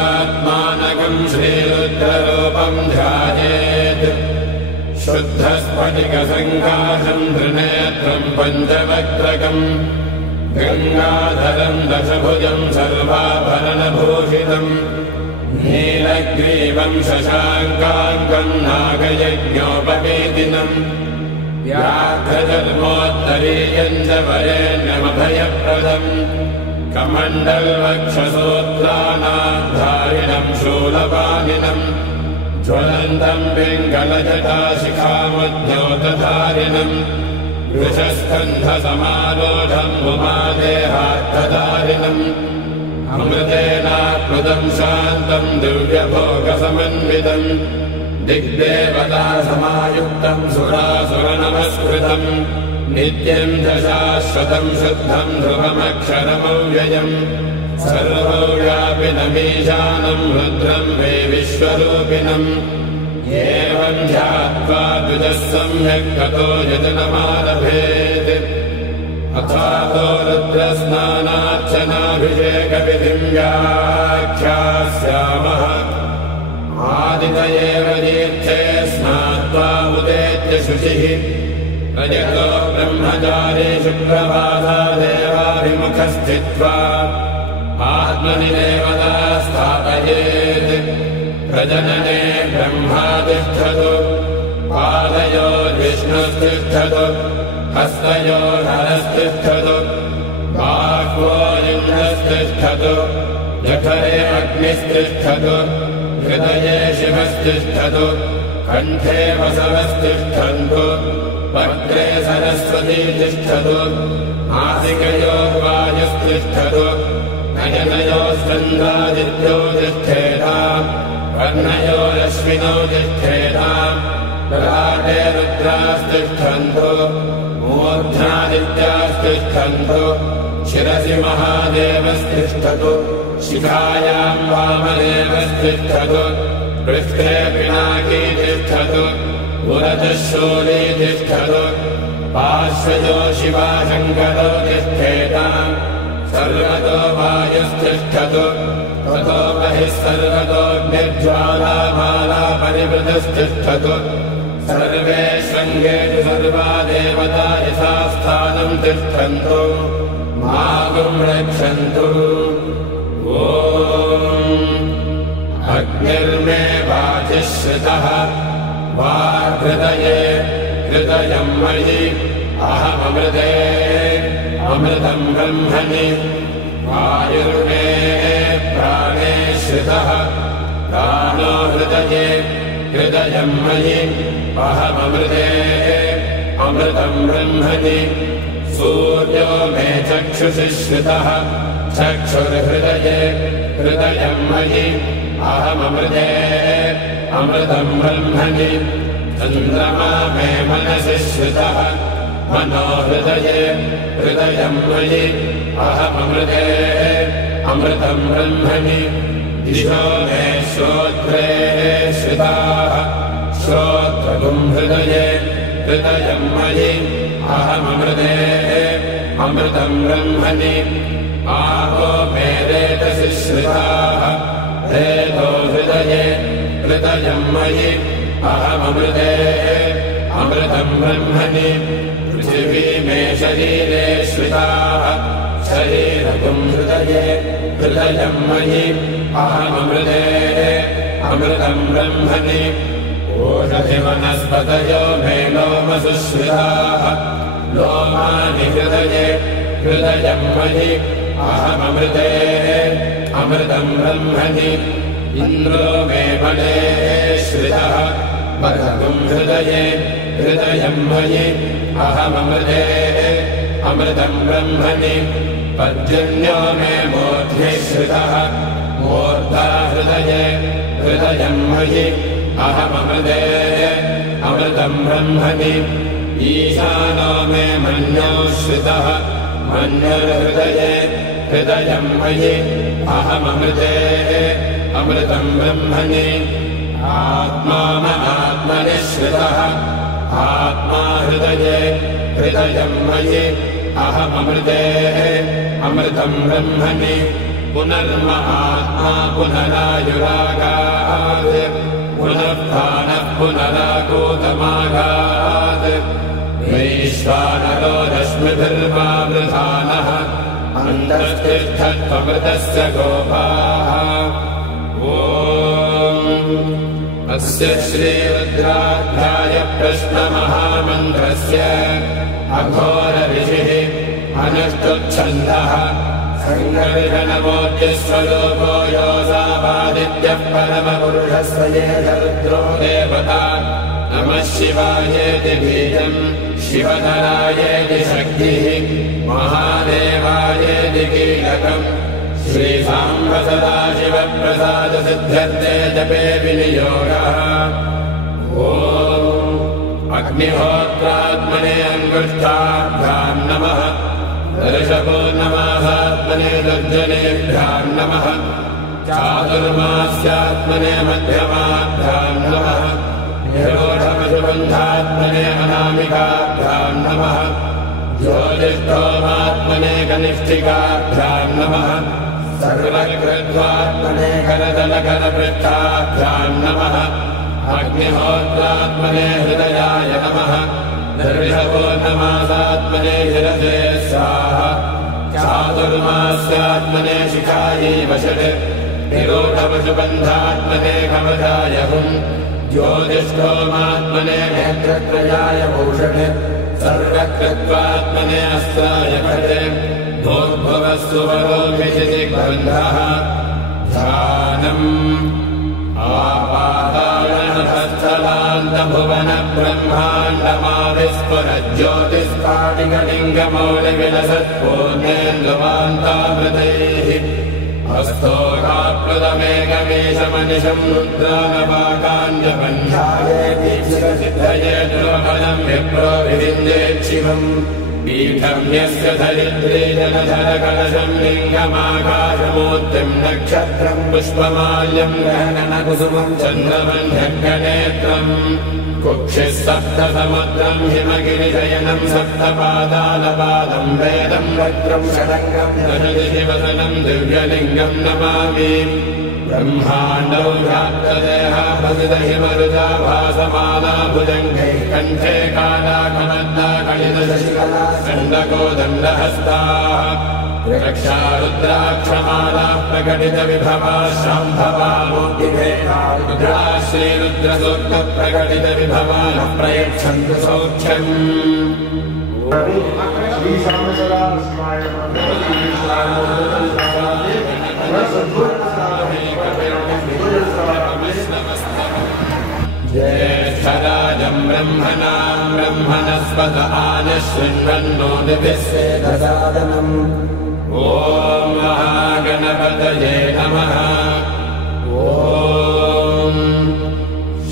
शुद्धात्मानकम् श्रीरुद्ररूपम् ध्यायेत् शुद्धस्फटिकसङ्काशम् त्रिनेत्रम् पञ्चवक्त्रकम् गङ्गाधरम् दशभुजम् सर्वाभरणभूषितम् नीलग्रीवम् शशाङ्काङ्कम् नागयज्ञोपवेदिनम् व्याघ्रजन्मोत्तरीयम् च वरेण्यमभयप्रदम् कमण्डलवक्षसूत्राणाधारिणम् शूलपाणिनम् ज्वलन्तम् पिङ्गलजटाशिखामद्योतधारिणम् वृषस्कन्धसमारोढम् उमादेहार्थधारिणम् अमृतेनाकृतम् शान्तम् दिव्यभोगसमन्वितम् दिग्देवता समायुक्तम् सुरासुरनमस्कृतम् नित्यम् च शाश्वतम् शुद्धम् ध्रुवमक्षरमव्ययम् सर्वव्यापिनमीशानम् रुद्रम् वे विश्वरूपिणम् एवम् ध्यात्वा द्विजः सम्यक् ततो यजनमारभेत् अथातो रुद्रस्नानार्चनाभिषेकविधिम् व्याख्यास्यामः आदित एव दीर्थे स्नात्वा उदेत्य शुचिः रजतो ब्रह्मचारी शुक्रवासादेवाभिमुखस्थित्वा आत्मनि देवता स्थापयेत् प्रजनने ब्रह्मा तिष्ठतु पादयोर्विष्णुस्तिष्ठतु हस्तयोर्हरस्तिष्ठतु बाह्वोरिन्द्रस्तिष्ठतु जठरे अग्निस्तिष्ठतु हृदये शिवस्तिष्ठतु कण्ठे वसवस्तिष्ठन्तु वक्त्रे सरस्वती तिष्ठतु नासिकयोर्वायुस्तिष्ठतु नयनयोस्कन्धादित्यो तिष्ठेताम् कर्णयोरश्विनौ तिष्ठेताम् ललाटे रुद्रास्तिष्ठन्तु मूर्ध्नादित्यास्तिष्ठन्तु शिरसि महादेवस्तिष्ठतु शिखायाम् वामदेवस्तिष्ठतु पृष्ठे पिनाकी तिष्ठतु पुरतः शूली तिष्ठतु पार्श्वजो शिवाशङ्करो तिष्ठेताम् सर्वतो वायुस्तिष्ठतु ततो बहिः सर्वतोऽग्निज्वालामाला परिवृतस्तिष्ठतु सर्वेष्वङ्गेषु सर्वा देवता यथास्थानम् तिष्ठन्तु मागुम् रक्षन्तु ॐ अग्निर्मे वाचिश्रितः वाहृदये हृदयम् मयि अहममृते अमृतम् ब्रह्मणि वायुर्मे प्राणे श्रितः प्राणो हृदये हृदयम् मयि अहममृते अमृतम् ब्रह्मणि सूर्यो मे चक्षुषि श्रितः चक्षुर्हृदये हृदयम् मयि अहममृते अमृतम् ब्रह्मणि चन्द्रमा मे मनसि श्रितः मनो हृदये हृदयम् मयि अहममृते अमृतम् ब्रह्मणि दिशो मे श्रोत्रे श्रिताः श्रोत्रगुम् हृदये हृदयम् मयि अहममृते अमृतम् ब्रह्मणि आपो मे रेतसि श्रिताः रेतो हृदये हृदयम् मयि अहममृते अमृतम् ब्रह्मणि पृथिवी मे शरीरे श्रिताः शरीरगुम् हृदये हृदयम् मयि अहममृते अमृतम् ब्रह्मणि ओषधिवनस्पतयो मे लोमसु श्रिताः लोमानि हृदये हृदयम् मयि अहममृते अमृतम् ब्रह्मणि इन्द्रो मे बले श्रितः बलगुम् हृदये हृदयम् मयि अहममृते अमृतम् ब्रह्मणि पर्जन्यो मे मूर्ध्नि श्रितः मूर्धा हृदये हृदयम् मयि अहममृते अमृतम् ब्रह्मणि ईशानो मे मन्यो श्रितः मन्युर्हृदये हृदयम् मयि अहममृते अमृतम् ब्रह्मणि आत्मा मनात्मनि श्रितः आत्मा हृदये हृदयम् मयि अहममृते अमृतम् ब्रह्मणि पुनर्महात्मा पुनरायुरागात् पुनः प्राणः पुनरागोतमागात् वैश्वानरो रश्मिभिर्वावृधानः अन्तस्तिष्ठत्वमृतस्य गोपाः अस्य श्रीरुद्राध्याय प्रश्नमहामन्त्रस्य अघोरऋषिः अनुष्टुच्छन्दः सङ्गविघ्नमोद्यस्वरूपो योऽसावादित्यः परमपुरुषस्य एष रुद्रो देवता नमः शिवायेति बीजम् शिवधरायेति शक्तिः महादेवायेति कीलकम् श्रीसाम्ब सदाशिवप्रसादसिद्ध्यर्थे जपे विनियोगः अग्निहोत्रात्मने अङ्गुष्ठाभ्याम् नमः दर्शपूर्णमासात्मने दुर्जनेभ्याम् नमः चातुर्मास्यात्मने मध्यमाभ्याम् नमः निरोधमशुबन्धात्मने अनामिकाभ्याम् नमः ज्योतिष्ठोमात्मने कनिष्ठिकाभ्याम् नमः सर्वकृत्वात्मने करतलकरपृष्ठाभ्याम् नमः अग्निहोत्रात्मने हृदयाय नमः दर्शपूर्णमासात्मने शिरसे स्वाहा चातुर्मास्यात्मने शिखायै वषट् निरोधपशुबन्धात्मने कवचाय हुम् ज्योतिष्ठोमात्मने नेत्रत्रयाय भूषट् सर्वकृत्वात्मने अस्त्राय फट् भूर्भुवस्सुवरोभिषिदिग्बन्धः ध्यानम् आपाताळनभस्तलान्तभुवनब्रह्माण्डमाविस्फुरज्योतिस्फाटिकलिङ्गमौलिविलसत्पूर्णेन्दुवान्तामृतैः हस्तोकाप्लुतमेकमेशमनिशम् रुद्रानवाकाण्डबन्धाये सिद्धये दुर्बलम् विप्रो विविन्देच्छिवम् पीठम् यस्य धरित्रे जनधरकलशम् लिङ्गमाकाशमूर्तिम् नक्षत्रम् पुष्पमाल्यम् गहनकुसुमम् चन्द्रमन्यग्नेत्रम् कुक्षिः सप्तसमुद्रम् हिमगिरिशयनम् सप्तपादालपादम् वेदम् वक्त्रम् षडङ्गम् दशदिशिवसनम् दिव्यलिङ्गम् नमामि ब्रह्माण्डौ व्याप्तदेहापतिदहिमरुजा भासमाला भुजङ्गैः कण्ठे कालाकमन्दा कलितशशिकला दण्डकोदण्डहस्ताः रक्षा रुद्राक्षमाला प्रकटितविभवा शाम्भवा मूर्तिभेदा रुद्रा श्रीरुद्रसूक्तप्रकटितविभवा न प्रयच्छन्तु सौख्यम् ज्येष्ठराजम् ब्रह्मणाम् ब्रह्मणस्पत आनशृण्वन्नोतिभिः सेदसादनम् ॐ महागणपतये नमः ॐ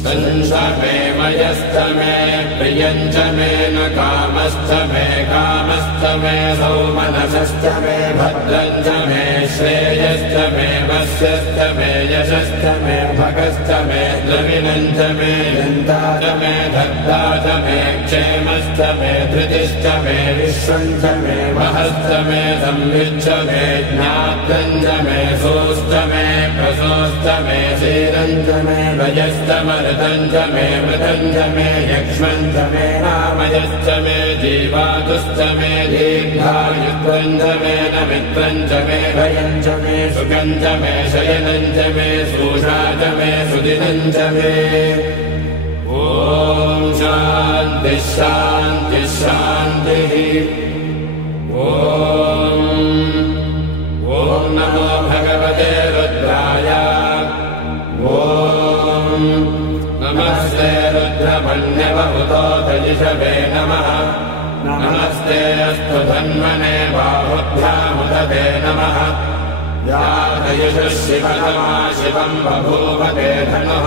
शंसमे मयश्च मे प्रियञ्च मे न कामश्च मे कामश्च मे सौमनसश्च मे भद्रञ्च मे श्रेयश्च मे वस्यश्च मे यशश्च मे भगश्च मे द्रविणञ्च मे यन्ता च मे धत्ता च मे क्षेमश्च मे धृतिश्च मे विश्वञ्च मे महश्च मे संविच्च मे ज्ञात्रञ्च मे सोश्च मे प्रसोश्च मे शीरञ्च मे वयश्च मरुतञ्च मे मृतञ्च मे यक्ष्मञ्च मे नामयश्च मे जीवातुश्च मे दीर्घायुत्वञ्च मे नमित्रञ्च मे भयञ्च मे सुखञ्च मे शयनञ्च मे सूषा च मे सुदिनञ्च मे ॐ शान्तिः शान्तिः शान्तिः ॐ नमो भगवते रुद्राय नमस्ते रुद्रमन्यवहुतोतजिषवे नमः नमस्ते अस्तु धन्वने बाहुभ्यामुदते नमः यादयुषः शिवतमा शिवम् बभूवते धनुः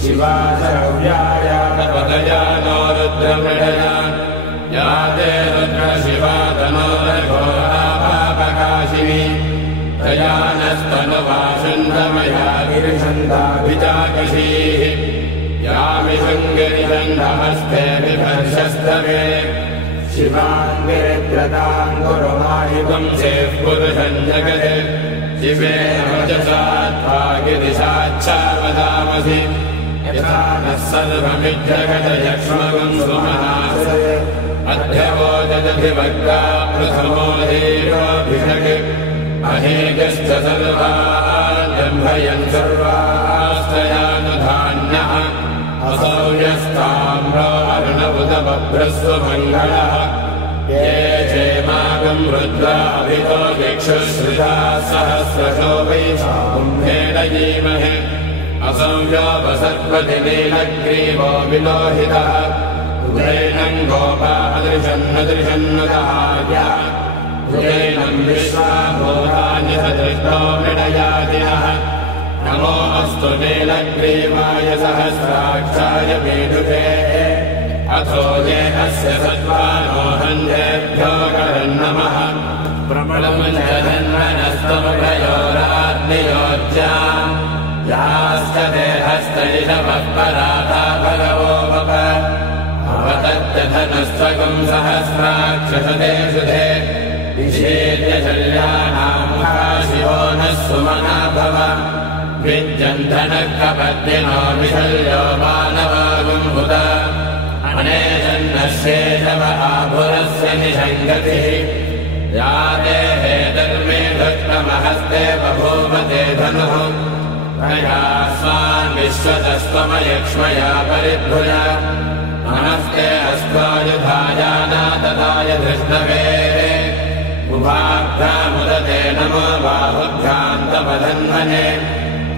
शिवा शरव्यायातपदया नो रुद्रमृडया याते रुद्रशिवा तनोरघोरापापकाशिनी तया नस्तनुवासन्दमया गिरिषन्दाभिजाकशीः यामिषङ्गिरिषन्धहस्ते विभर्षस्तवे शिवाङ्गिरिद्रताम् गुरुमाहिपुंसेः पुरुषम् जगत् शिवेन वचसात्वागिरिशाच्छावदामसि यथा नः सर्वमिज्जगदयक्ष्मगम् सुमहासे अध्यवोजदधिवक्ता प्रथमो धीरोऽभिषक् अहेगश्च सर्वान् जम्भयन् सर्वास्तयानुधान्यः असौ यस्ताम्रो अर्णवुदबभ्रस्वमङ्गलः ये क्षेमागम् रुद्राभितो दिक्षुश्रिता सहस्रशो वै कुम्भेन जीमहे असौ योपसर्पतिनीलग्रीवो विलोहितः उग्रैणम् गोपादृशन्नदृशन्नदहार्यः उग्रैणम् विश्वाभूतान्यसदृष्टो मृडयादिनः नमो अस्तु नीलग्रीवाय सहस्राक्षाय मेधुके अथो ये अस्य सत्त्वानो हन्येभ्यो करन्नमः प्रबलमुञ्जधन्वनस्तमुभयोराग्नियोज्याम् याश्च देहस्तैषवः पराधा भगवो वप अवतत्यधनस्त्वकम् सहस्राक्षसते सुधे विषेद्य शल्यानाम् शिवो नः सुमना भव विद्यन्धनकपद्यनो विशल्यो मानवागुम्भुत अनेशन्नशेषव आभुरस्य निषङ्गतिः या देहे धर्मे धृष्टमहस्ते बभूवते धनुः मया स्वान् विश्वतस्त्वमयक्ष्मया परिभ्रुज नमस्ते अस्त्वायुधायाना तदाय धृष्णवे उभाभ्यामुदते नमो बाहुभ्यान्तपधन्वने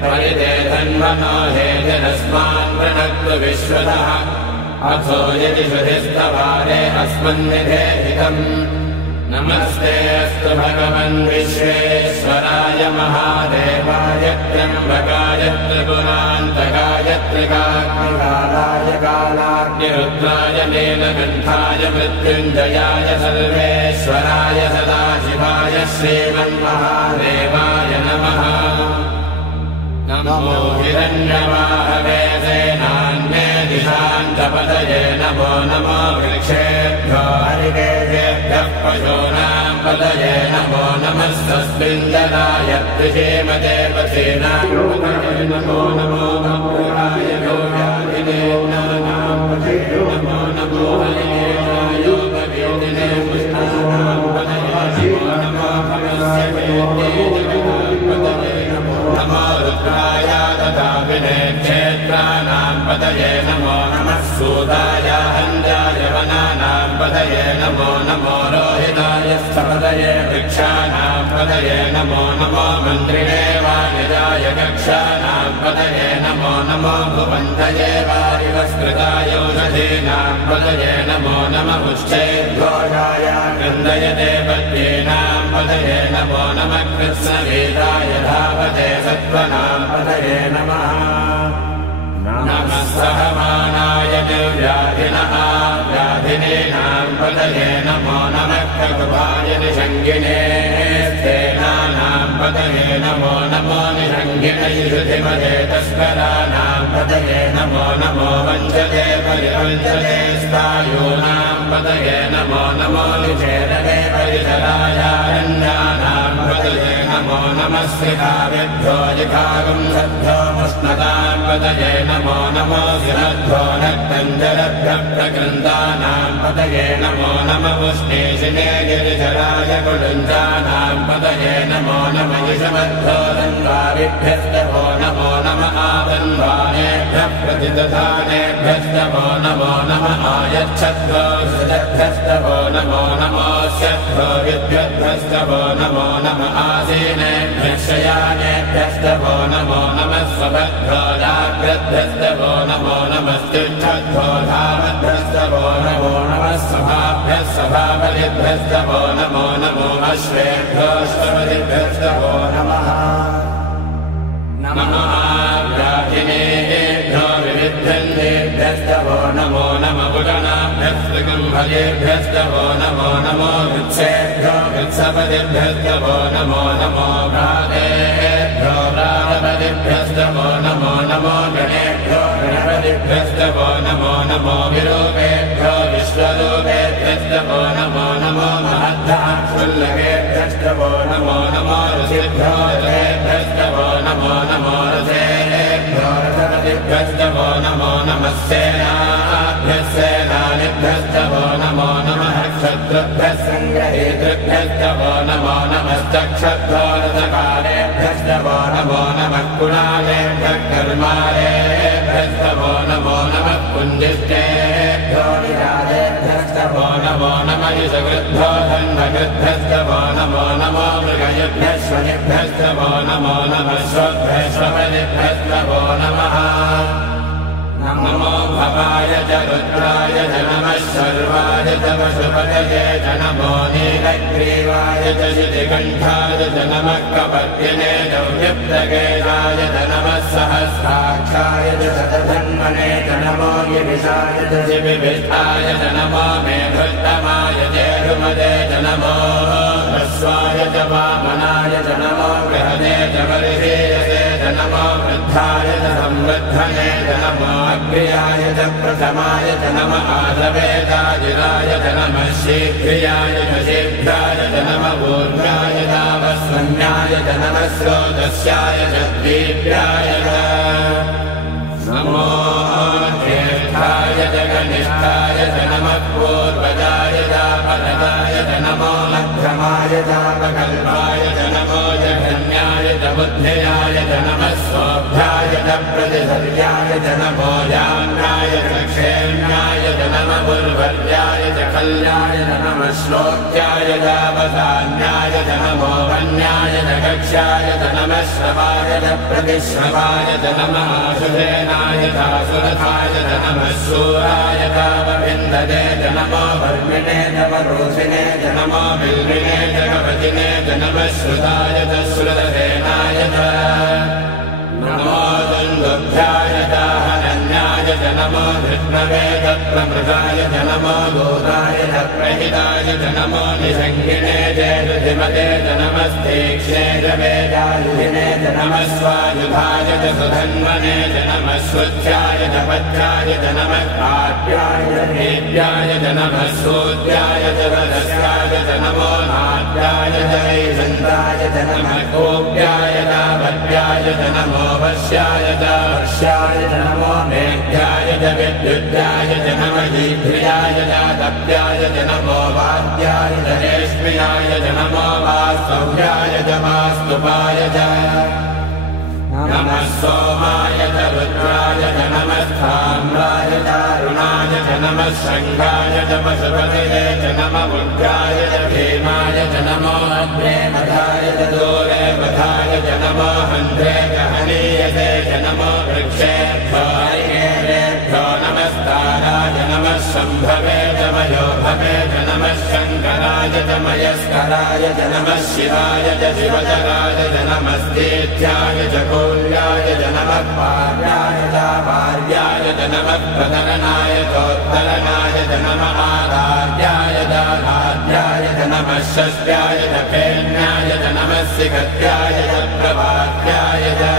परिते धन्वनो हेतिरस्मान् प्रणक्तु विश्वतः अथो यदि श्रुतिस्तवारे अस्मन्निधेहितम् नमस्ते अस्तु भगवन् विश्वेश्वराय महादेवाय त्र्यम्बकाय त्रिपुरान्तकाय त्रिकाग्निकालाय कालाग्निरुद्राय नीलकण्ठाय मृत्युञ्जयाय सर्वेश्वराय सदाशिवाय श्रीमन्महादेवाय नमः नमो हिरण्यवाहवे सेनान्ये दिशान्तपतये नमो नमो वृक्षेभ्यो हरिकेशेभ्यः पशूनां पतये नमो नमस्तस्मिञ्जलाय त्रिषेमते पथीनां पतये नमो नमो भद्राय योगादिने नानां पतये नमो नमो हरिकेशाय योगवेदिने पुष्टानां पतये नमो भगवस्य वेदे जगदां नमो रुद्राय तथा विनेक्षेत्राणां पतये नमो नमः सूताय हन्याय वनानां पतये नमो नमो रोहिताय स्थपतये वृक्षाणां पतये नमो नमो मन्त्रिणे वाणिजाय कक्षाणां पतये नमो नमो भुवन्तये वारिवस्कृताय औषधीनां पतये नमो नमः उच्चैर्घोषाय गन्धयते पद्येनां पतये नमो नमः कृत्स्नवेदाय धावते सत्त्वनां पतये नमः नमः सहमानाय निर्व्याधिनः व्याधिनीनां पतये नमो नमः खगुभाय निषङ्गिने स्थेनानां पतये नमो नमो निषङ्गिनैषुधिमते तस्कराणां पतये नमो नमो वञ्चते परिवञ्चते स्थायूनां पतये नमो नमो निचेरवे परिसरायारण्यानां पतये नमो नमः श्रिताभ्यो जिघागुं सद्भ्यो मुष्णतां पतये नमो नमो सिरद्भ्यो नक्तञ्जलभ्यः प्रकृन्तानां पतये नमो नमः उष्णेशिने गिरिधराय कुलुञ्जानां पतये नमो नमः यशमद्भ्यो धन्वाभिभ्यस्तभो नमो नमः आतन्वानेभ्यः प्रतिदधानेभ्यस्तभो नमो नमः आयच्छद्भो सदभ्यस्तभो नमो नमोऽस्यद्भो विद्भ्यद्भ्यस्तभो नमो नमः आसीनेभ्यः शयानेभ्यस्तभो नमो नमः स्वभद्भ्यो जाग्रद्भ्यस्तभो नमो नमस्तिष्ठद्भो धामद्भ्यस्तभो नमो नमः सभाभ्यः सभाबलिभ्यस्तभो नमो नमो अश्वेभ्योऽश्वपतिभ्यस्तभो नमः नमः व्याधिनेभ्यो विविद्धन्तेभ्यस्तभो नमो नमः पुटनाभ्यस्तगम्भजेभ्यस्तभो नमो नमो वृत्सेभ्यो वृत्सपतिभ्यस्तभो नमो नमो भ्रातेभ्यो भ्रातपतिभ्यस्तभो नमो नमो गणेभ्यो गणपतिभ्यस्तभो नमो नमो विरूपेभ्यो विश्वरूपेभ्यस्तभो नमो नमो महद्धाक्षुल्लकेभ्यस्तभो नमो नमो ऋषिभ्यो पतिभ्यस्तवो नमो नमः सेनाभ्यः सेनानिभ्यस्तवो नमो नमः क्षत्रुभ्यः सङ्ग्रहेतृभ्यस्तवो नमो नमश्चक्षद्धोरसकालेभ्यस्तवो नमो नमः कुणालेभ्यः कर्मालेभ्यस्तवो नमो नमः पुञ्जिष्टेभ्यो निरालेभ्यस्तवो नमो नमः यशकृद्भ्यो धन्वकृद्भ्यस्तवो नमो नमो मृगयभ्यः स्वनिभ्यस्तवो नमो नमः श्वभ्यश्वपदिभ्यस्तवो नमः नमो भवाय च रुद्राय च नमः सर्वाय च पशुपतये च नमो नीलग्रीवाय च शितिकण्ठाय च नमः कपद्यने च व्यक्तकेशाय च नमः सहस्राक्षाय च शतधन्वने च नमो गिरिशाय च शिबिभिष्ठाय च नमो मेघोत्तमाय चेरुमदे च नमो ह्रस्वाय च वामनाय च नमो बृहदे च वर्षीयसे च नमो वृद्धाय च संवृद्धने च नमो अग्र्याय च प्रथमाय च नमः आधवेदाजिराय च नमः शीघ्रियाय च शीघ्राय च नमः ऊर्ध्वाय तावस्वन्याय च नमः स्रोतस्याय च दीप्याय च नमो ज्येष्ठाय च कनिष्ठाय च नमः पूर्वजाय चापरदाय च नमो मध्यमाय चापकल्पाय च नमो जघन्याय च बुद्ध्याय च नमः स्वोभ्याय च प्रतिधर्याय च नमो याम्याय च क्षेम्याय च नमः उर्वर्याय च कल्याय च नमः श्लोक्याय चावसान्याय च नमो वन्याय च कक्ष्याय च नमः श्रवाय च प्रतिश्रवाय च नमः आशुधेनाय चासुरथाय च नमः शूराय चावविन्दते च नमो वर्मिणे च वरोधिने च नमो बिल्विने च कवचिने च नमः श्रुताय च श्रुतसेनाय च नमो दुन्दुभ्याय च हनन्याय च नमो धृष्णवे च प्रमृगाय च नमो दूताय च प्रहिताय च नमो निषङ्गिने च ऋधिमते च नमस्तीक्ष्णे च वेदायुधिने च नमः स्वायुधाय च सुधन्वने च नमः श्रुत्याय च पथ्याय च नमः काट्याय च नेत्याय च नमः सूत्याय च वदस्याय च नमो नाट्याय च वैजन्ताय च नमः कोप्याय च भट्याय च नमो वश्याय च वर्ष्याय च नमो मेघ्याय च विद्युद्याय च नमः शीघ्रियाय च तप्याय च नमो वाद्याय च रेश्म्याय च नमो वास्तव्याय च वास्तुपाय च नमः सोमाय च रुद्राय च नमः स्थाम्राय च अरुणाय च नमः शङ्खाय च पशुपतये च नमः उग्राय च भीमाय च नमो अग्रे वधाय च दूरे वधाय च नमो हन्त्रे च हनीयते च नमो वृक्षेभ्यो हरिकेभ्यो नमस्ताराय नमः शम्भवे च मयोभवे च नमः शङ्कराय च मयस्कराय च नमः शिवाय च शिवतराय च नमस्तेत्याय च कौल्याय च नमः पार्याय च पार्याय च नमः प्रतरणाय चोत्तरणाय च नमः आराध्याय च आराध्याय च नमः षष्ट्याय च फेन्याय च नमः सिकत्याय च प्रभात्याय च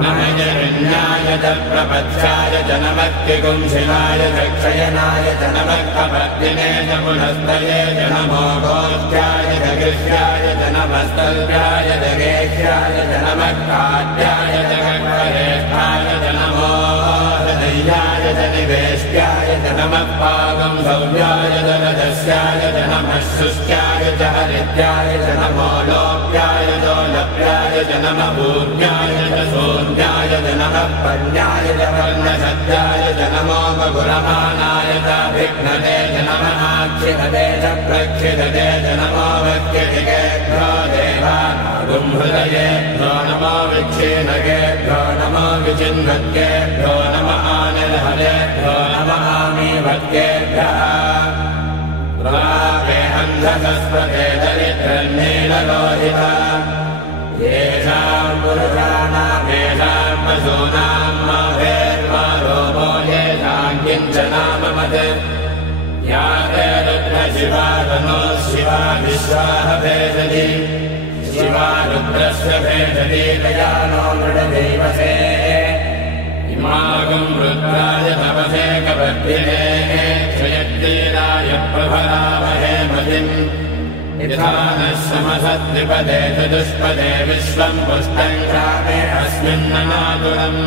नमः जरण्याय च प्रपथ्याय च नमः किकुंशिलाय च क्षयनाय च नमः कपद्दिने च पुनस्तये च नमो गोष्ठ्याय च गृह्याय च नमः स्तल्भ्याय च गेह्याय च नमः काट्याय च कट्वरेष्ठाय च नमो हृदयाय च निवेष्ट्याय च नमः पाकं सौव्याय च रजस्याय च नमः शुष्क्याय च हरिद्याय च नमो लोक्याय च लभ्याय च नमः भूम्याय च सोम्याय च नमः पर्याय च पर्णशद्याय च नमो मधुरमानाय च विघ्नते च नमः आक्षिपते च प्रक्षिपते च नमो वक्यदिकेभ्यो देवानागुंहृदयेभ्यो नमो विक्षीणकेभ्यो नमो विचिन्वद्केभ्यो नमः आनिर्हरेभ्यो नमः आमीवद्केभ्यः प्रापे अन्धसस्वते दरिद्रन्नीललोहिता येषाम् पुरुषाणामेषाम् पशूनाम् मा भेर्मा रोमो येषाम् किञ्चनाममत् या ते रुद्रशिवा तनो शिवा विश्वाः भेषति शिवा रुद्रस्य भेषति दयानो मृडदेवसे इमागम् रुद्राय तपसे कपद्भिने क्षयत्तीराय प्रभरामहे मतिम् यथा नः समसद्विपदे चतुष्पदे विश्वम् पुष्टम् ग्रामे अस्मिन्ननातुरम्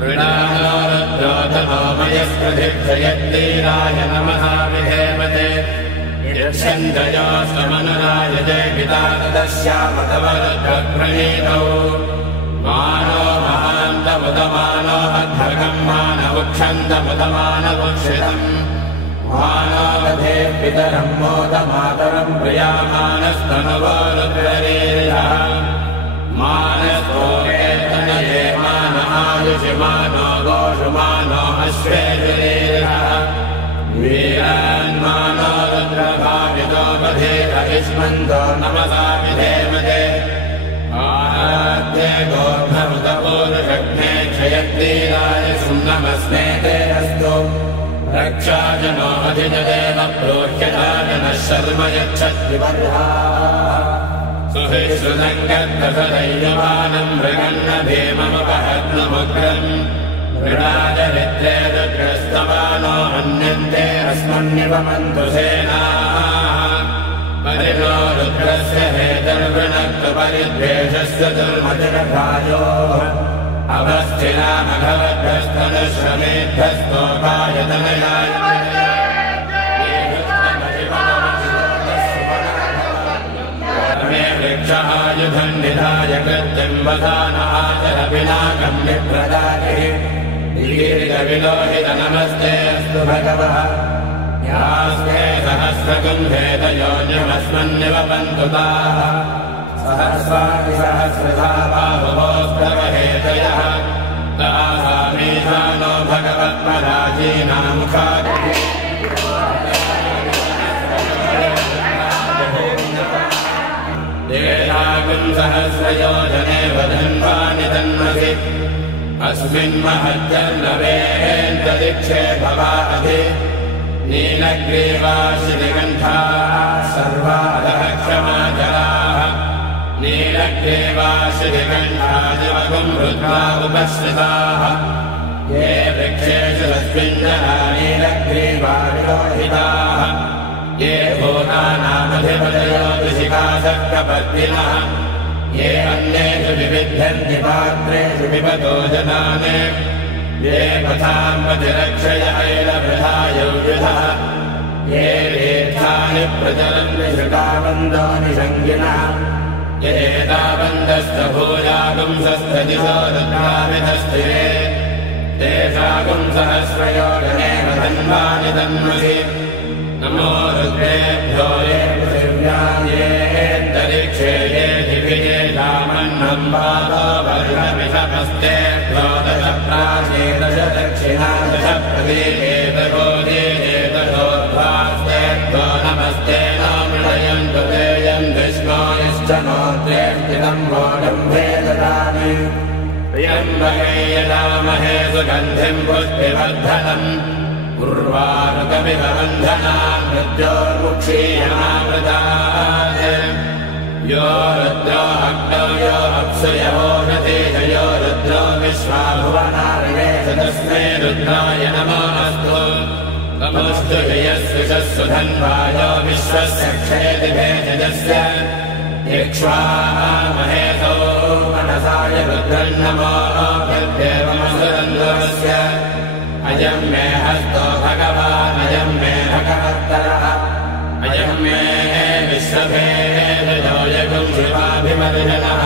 वृणानो रुद्रोधनो मयस्पृथिभ्ययत्तीराय नमः विधेमते यच्छन्दयो समनुराय जय पिता तदस्यामतवरुद्रप्रणीतौ मानो महान्तमुदमानो अध्वर्गम् मानवुक्षन्तमुदमानवुक्षितम् मानवधे पितरम् मोदमातरम् प्रियामानस्तनुवो रुद्ररीर्यः मानस्तोकेतनये मान आयुषिमानो गोषुमानो अश्वेजुरीर्यः वीरान्मानो रुद्रभावितो बधेत इष्मन्तो नमसा विधेमते आराध्ये गोर्धमुदपूरुषग्ने क्षयत्तीराय सुम्नमस्मे ते अस्तु रक्षाजनो अधिजदेव प्रोह्यदानः शर्म यच्छद्विवर्हा सुहिश्रुतङ्गद्धसदैयमानम् मृगन्न भीममुपहत्नमुग्रम् मृडाचरित्रे रुद्रस्तवानो हन्यन्ते अस्मन्निवमन्तु सेनाः परिणो रुद्रस्य हेतर्वृणक्तु परिद्वेषस्य दुर्मतिरभायोः अवस्थिनामघवद्भस्तनुश्रमेद्धस्तोकायतनयाय वृक्षायुधम् निधाय कृत्यम् वधान आचरपिनाकम् विप्रदातिः दीर्घविलोहित नमस्ते अस्तु भगवः यास्ते सहस्रकुम्भेदयोन्यमस्मन्निवपन्तु ताः सहस्रादिसहस्रधा बाहुभोस्तवहेतयः तासामीशानो भगवत्पराजीनामुखादिः येषाकुम् सहस्रयोजने वधन्वानि तन्मसि अस्मिन् महज्जन्नवेन्तरिक्षे भवाधि नीलग्रीवाशिनिगन्धाः सर्वादः क्षमाचराः नीलग्रीवाशिनिगन्धादिवगुम् रुद्रा उपश्रिताः ये वृक्षेषु रस्मिञ्जना नीलग्रीवाविलोहिताः ये भूतानामधिपतयो ऋषिकाशक्तपत्निनः ये अन्येषु विविध्यन्ति पात्रेषु पिबतो जनाने ये पथाम् प्रतिरक्षय ऐलवृथायौयुधः ये तीर्थानि प्रचरन्ति श्रुताबन्धोनि सङ्गिनः ये एतावन्तस्तभूयागुंसस्तदिशो रुद्राविधस्थिरे तेषागुम् सहस्रयोजने वधन्वानि तन्मसि नमो रुद्रेभ्यो ये पृथिव्याम् ये अन्तरिक्षे ये दिवि ये धामन्नम् पादो वर्षमिषमस्तेभ्यो दश प्राचीदश दक्षिणा दश प्रदीपेतगोदीयेतशोद्भास्तेभ्यो नमस्ते नो मृडयन्तु तेयम् विष्णो यश्च नो त्रेष्टितम् वोडम्भे ददामि त्र्यम्बके यजामहे सुगन्धिम् पुष्टिवर्धनम् उर्वारुकमिव बन्धनाम् मृत्योर्मुक्षीयमावृतात् यो रुद्रो अग्नौ यो अप्सु यवोषधीशयो रुद्रो विश्वाभुवनार्ये तस्मै रुद्राय नमोऽस्तु तमुस्तु यस्विषस्सु धन्वायो विश्वस्य क्षेति भेजस्य इक्ष्वामहेसौ मनसाय रुद्रम् नमोऽभ्यदेवमसुरन्दुरस्य अयम् मे हस्तो भगवान् अयम् मे भगवत्तरः अयम् मे विश्वभेदयोजगुम् शिवाभिमर्जनः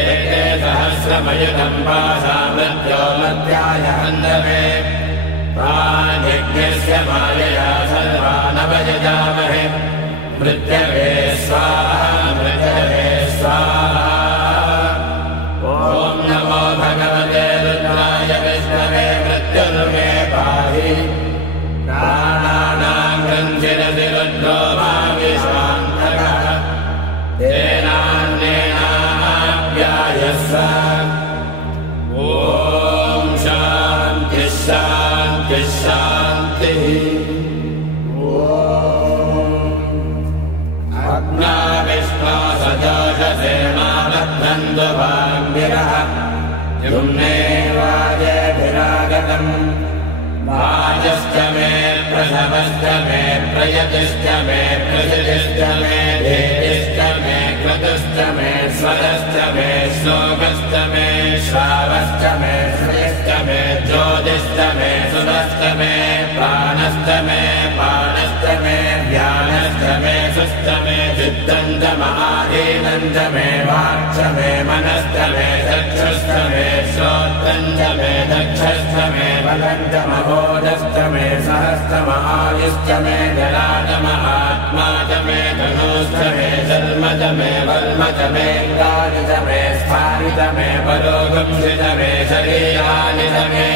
एते सहस्रमयुतम् पाशामृत्यो मत्याय हन्दवे प्राण्यज्ञस्य मायया सर्वानवयजामहे मृत्यवे स्वाहा मृत्यवे स्वाहा ॐ नमो भगवते रुद्राय विष्णवे मृत्युर्मे पाहि प्राणानाम् ग्रन्थिरसि रुद्रो मा विश्वान्तकः तेनान्येनाप्यायस्व ॐ शान्तिः शान्तिः शान्तिः अग्ना विष्णो सजोषसे मामध्वन्तु वाङ्गिरः युम्ने वाजेभिरागतम् वाजश्च मे प्रथमश्च मे प्रयतिश्च मे प्रसिद्धिश्च मे धेतिश्च मे क्रतुश्च मे स्वरश्च मे श्लोकश्च मे श्रावश्च मे श्रुतिश्च मे ज्योतिश्च मे सुरश्च मे प्राणश्च मे पाणश्च मे ध्यानश्च मे सुश्च मे चित्तञ्च महाधीनञ्च मे वाक्च मे मनश्च मे चक्षुश्च मे श्रोत्रञ्च मे दक्षश्च मे बलञ्च महोदश्च मे सहश्च महायुश्च मे जलातम आत्मा च मे धनुश्च मे जन्म च मे वर्म च मे इन्द्राणि च मे स्थानि च मे परोगंसि च मे शरीराणि च मे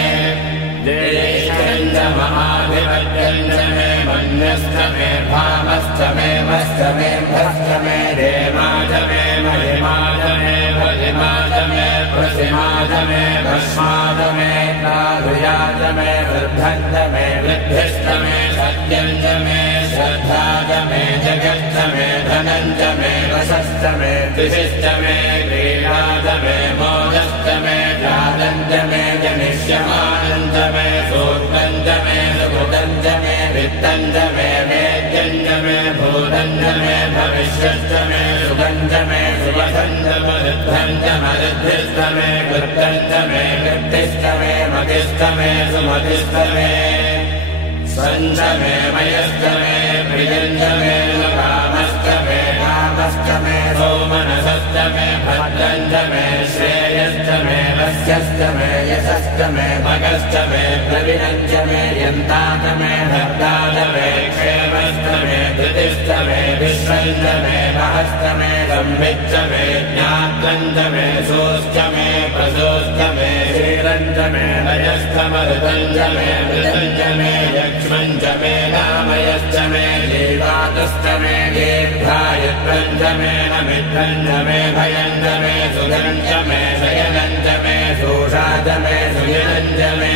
ज्येष्ठञ्च महाधिपत्यञ्च मे मन्यश्च मे भामश्च मे मश्च मे भश्च मे धेमा च मे महिमा च मे भजिमा च मे प्रसिमा च मे भस्मा च मे प्रादुया च मे वृद्धञ्च मे वृद्धिश्च मे सत्यञ्च मे श्रद्धा च मे जगश्च मे धनञ्च मे वशश्च मे कृषिश्च मे क्रीडा च मे मोदश्च मे जातञ्च मे जनिष्यमानञ्च मे सूक्तञ्च मे सुकृतञ्च मे वित्तञ्च मे वेद्यञ्च मे भूतञ्च मे भविष्यश्च मे सुगञ्च मे सुवसञ्च मरुद्धञ्च मरुद्धिश्च मे कृत्यञ्च मे कृत्तिश्च मे मतिश्च मे सुमतिश्च मे स्वञ्च मे मयश्च मे प्रियञ्च मे कामश्च मे कामश्च मे सोमनसश्च मे भद्रञ्च मे श्रेयश्च मे वस्यश्च मे यशश्च मे भगश्च मे प्रवीणञ्च मे यन्ताच मे भक्ताच मे क्षेमश्च मे धृतिश्च मे विश्वञ्च मे महश्च मे संविच्च मे ज्ञात्रञ्च मे सोश्च मे प्रसोश्च मे क्षीरञ्च मे लयश्च मरुतञ्च मे मृतञ्च मे यक्ष्मञ्च मे नामयश्च मे जीवातश्च मे दीर्घायुत्वञ्च मे नमित्रञ्च मे भयञ्च मे सुगञ्च मे शयनञ्च मे शोषा च मे सुयनञ्च मे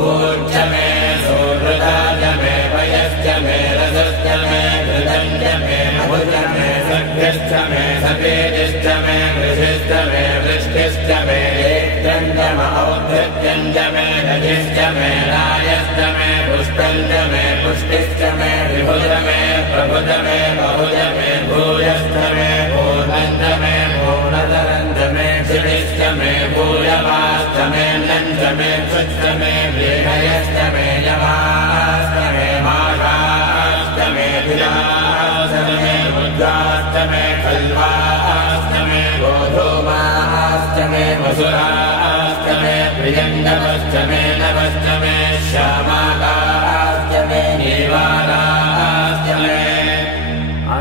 ऊर्च मे सोहृदा च मे भयश्च मे रसश्च मे घृतञ्च मे मधुश्च मे सख्यश्च मे सफेदिश्च मे वृषिश्च मे वृष्टिश्च मे नेत्रञ्च मौद्धत्यञ्च मे रजिश्च मे रायश्च मे पुष्टञ्च मे पुष्टिश्च मे विभुज मे प्रभुज मे बहुज मे भूयश्च मे पूर्णञ्च मे पूर्णतरञ्च मे क्षितिश्च मे भूयवाश्च मे नञ्च मे क्षुश्च मे व्रीहयश्च मे यवाश्च मे माषाश्च मे धिराश्च मे मुद्राश्च मे खल्वाश्च मे गोधूमाश्च मे वसुराश्च मे प्रियङ्गवश्च मे नवश्च मे श्यामाकाश्च मे नीवालाश्च मे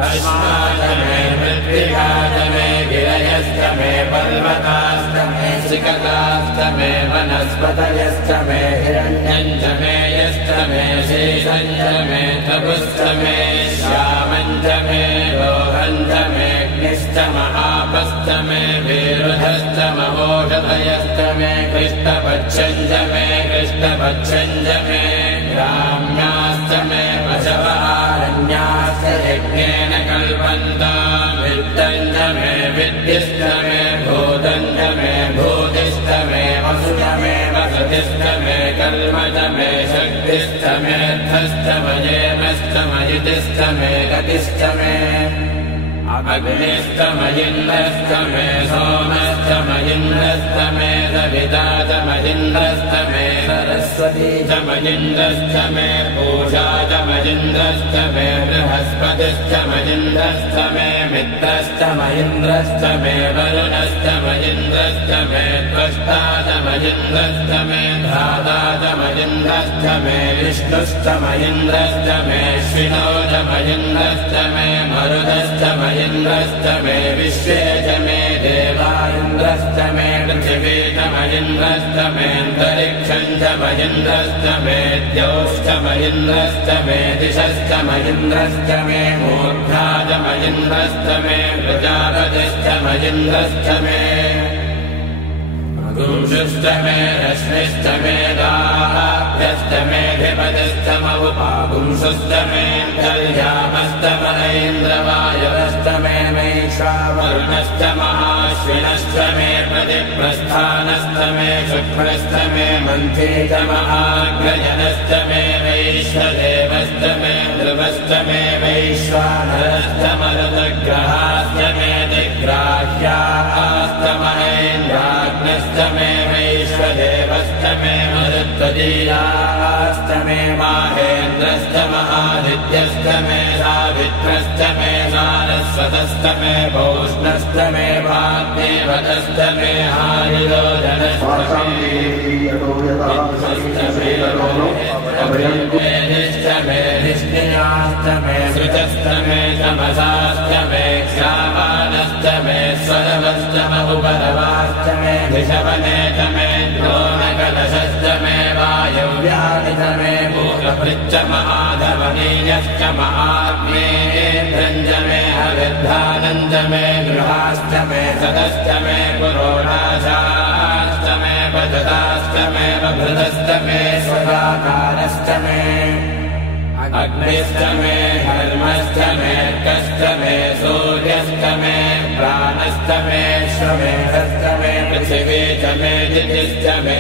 अश्माश्च मे मृत्तिकाश्च मे गिरयश्च मे पर्वताश्च मे शिखराश्च मे वनस्पतयश्च मे हिरण्यञ्च मे यश्च मे शेषञ्च मे तपुश्च मे श्यामञ्च मे लोहञ्च मे अग्निश्च महापश्च मे विरुधश्च महोषधयश्च मे कृष्णपक्षञ्च मे कृष्णपक्षञ्च मे ग्राम्याश्च मे पशवहारण्याश्च यज्ञेन कल्पन्ता वित्तञ्च मे विद्युश्च मे भूतञ्च मे भूतिश्च मे वसुश्च मे वसतिश्च मे कर्मच मे शक्तिश्च मे अर्थश्च मयेमश्च मयितिश्च मे गतिश्च मे अग्निश्च मयिन्द्रश्च मे सोमश्च मयिन्द्रश्च मे सविता च मयिन्द्रश्च मे सरस्वती च मयिन्द्रश्च मे पूषा च मयिन्द्रश्च मे बृहस्पतिश्च मयिन्द्रश्च मे मित्रश्च मयिन्द्रश्च मे वरुणश्च मयिन्द्रश्च मे त्वष्टा च मयिन्द्रश्च मे धाता च मयिन्द्रश्च मे विष्णुश्च मयिन्द्रश्च मे श्विनो च मयिन्द्रश्च मे मरुदश्च मयिन्द्रश्च मे विश्वे च मे देवा इन्द्रश्च मे पृथिवी च मयिन्द्रश्च मेऽन्तरिक्षं च मयिन्द्रश्च मे द्यौश्च मयिन्द्रश्च मे दिशश्च मयिन्द्रश्च मे मूर्धा च मयिन्द्रश्च मे प्रजापतिश्च मयिन्द्रश्च मे पुंसश्च मे रश्मिश्च मे दाभ्यश्च मे धिपतिश्च महुपापुंसश्च मे कल्यामश्च महेन्द्रवायवश्च मे वैश्वावरुणश्च महाश्विनश्च मे प्रतिप्रश्च स्थानस्थ मे शुक्रस्थ मे मन्त्री च महाग्रजनश्च मे वैश्वदेवश्च मे ध्रुवश्च मे वैश्वानरश्च मरुतग्रहाश्च मे दिग्राह्याश्च महेन्द्राग्नश्च मे वैश्वदेवश्च मे मरुत्वदीयाश्च मे माहेन्द्रश्च महादित्यश्च मे सावित्रश्च मे सारस्वतश्च मे भूष्णश्च मे वाग्देवतश्च मे आयुर्जनश्च मे वेदिश्च मे निष्क्रियाश्च मे श्रुतश्च मे तमसाश्च मे श्यामानश्च मे स्वरवश्च बहुपरवाश्च मे ऋषवनेच मे द्रोणकलशश्च मे वायव्यानिच मे भूतभृच्च महाधवनीयश्च महाग्नेन्द्रञ्च मे हविर्धानञ्च मे गृहाश्च मे सदश्च मे पुरोणाशाश्च मे भजताश्च मे बभृतश्च मे स्वदाकारश्च मे अग्निश्च मे धर्मश्च मे कश्च मे सूर्यश्च मे प्राणश्च मे श्वमेधश्च मे पृथिवी च मे दितिश्च मे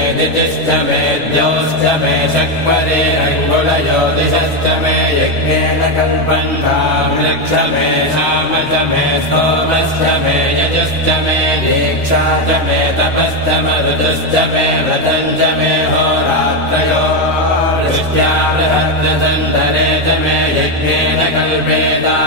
द्यौश्च मे शक्वरे अङ्गुलज्योतिषश्च मे यज्ञेन कल्पन्तां रक्ष मे शाम च मे सोमश्च मे यजुश्च मे दीक्षा च मे तपश्च मरुतश्च मे व्रतं च मे होरात्रयो दृष्ट्या बृहद्रतन्तरे च मे यज्ञेन कल्पेता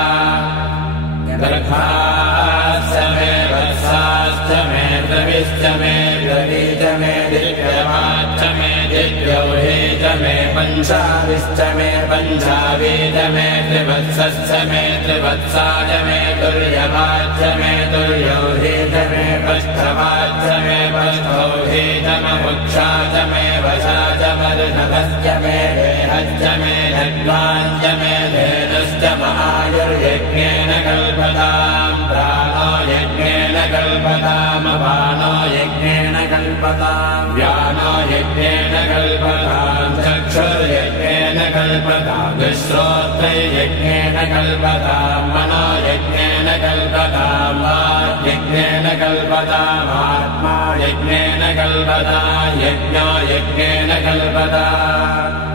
गर्भाश्च मे वत्साश्च मे द्रविश्च मे द्रवीच मे दिव्यमाच्च मे दिव्यौहे च मे पञ्चाविश्च मे पञ्चावीच मे त्रिवत्सश्च मे त्रिवत्साच मे तुर्यमाच्च मे तुर्यौहे च मे पष्ठवाच्च मे पष्ठौहे च मुक्षा च मे वशा च मरुनभश्च मे देहश्च मे नग्वाञ्च मे धेनुश्च महायुर्यज्ञेन कल्पतां प्राणो यज्ञेन कल्पताम् अपानो यज्ञेन कल्पताम् व्यानो यज्ञेन कल्पताम् चक्षुर्यज्ञेन कल्पताम् श्रोत्रयज्ञेन कल्पताम् मनो यज्ञेन कल्पताम् वाग्यज्ञेन कल्पताम् आत्मा यज्ञेन कल्पताम् यज्ञो यज्ञेन कल्पताम्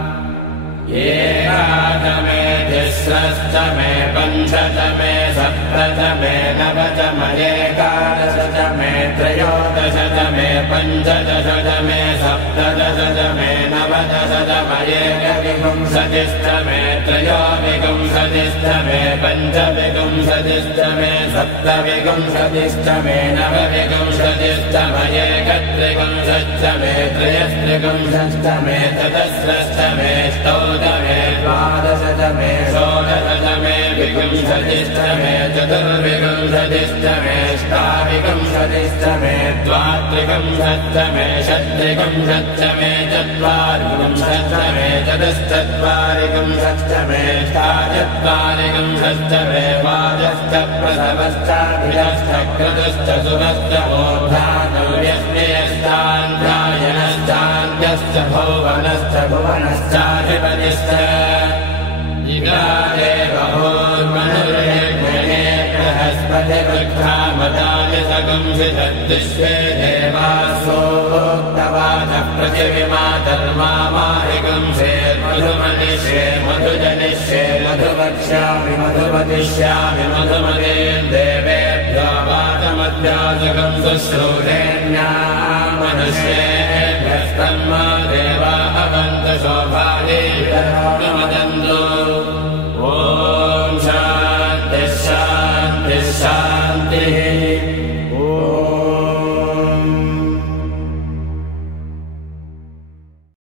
एकाच मे तिस्रश्च मे पञ्च च मे सप्त च मे नव च मयेकादश च मे त्रयोदश च मे पञ्चदश च मे सप्तदश च मे नवदश च मयेकविंशतिश्च मे त्रयोविंशतिश्च मे पञ्चविंशतिश्च मे सप्तविंशतिश्च मे नवविंशतिश्च मयेकत्रिविंशश्च मे त्रयस्त्रिविंशश्च मे चतस्रश्च मे मे द्वादश च मे षोडश च मे विंशतिश्च मे चतुर्विंशतिश्च मे अष्टाविंशतिश्च मे द्वात्रिविंशश्च मे षट्त्रिविंशश्च मे चत्वारिविंशश्च मे चतुश्चत्वारिविंशश्च मे अष्टाचत्वारिविंशश्च मे वाजश्च प्रथमश्चाभिरश्च क्रतुश्च सुमश्च मोक्षानव्यस्यश्चान्ध्यायनश्चान्त्यश्च भुवनश्च भुवनश्चाधिपतिश्च इगादेवहोर्मनुर्यज्ञे बृहस्पतिवृद्धामदानि सगुंसितद्विश्वे देवासोक्तवाचः पृथिविमातर्मामाहिगुंसेर्मधुमनिष्ये मधुजनिष्ये मधुवक्ष्यामि मधुवदिष्यामि मधुमदेन् देवेभ्यो वाचमध्यासगं शुश्रूषेण्यां मनुष्ये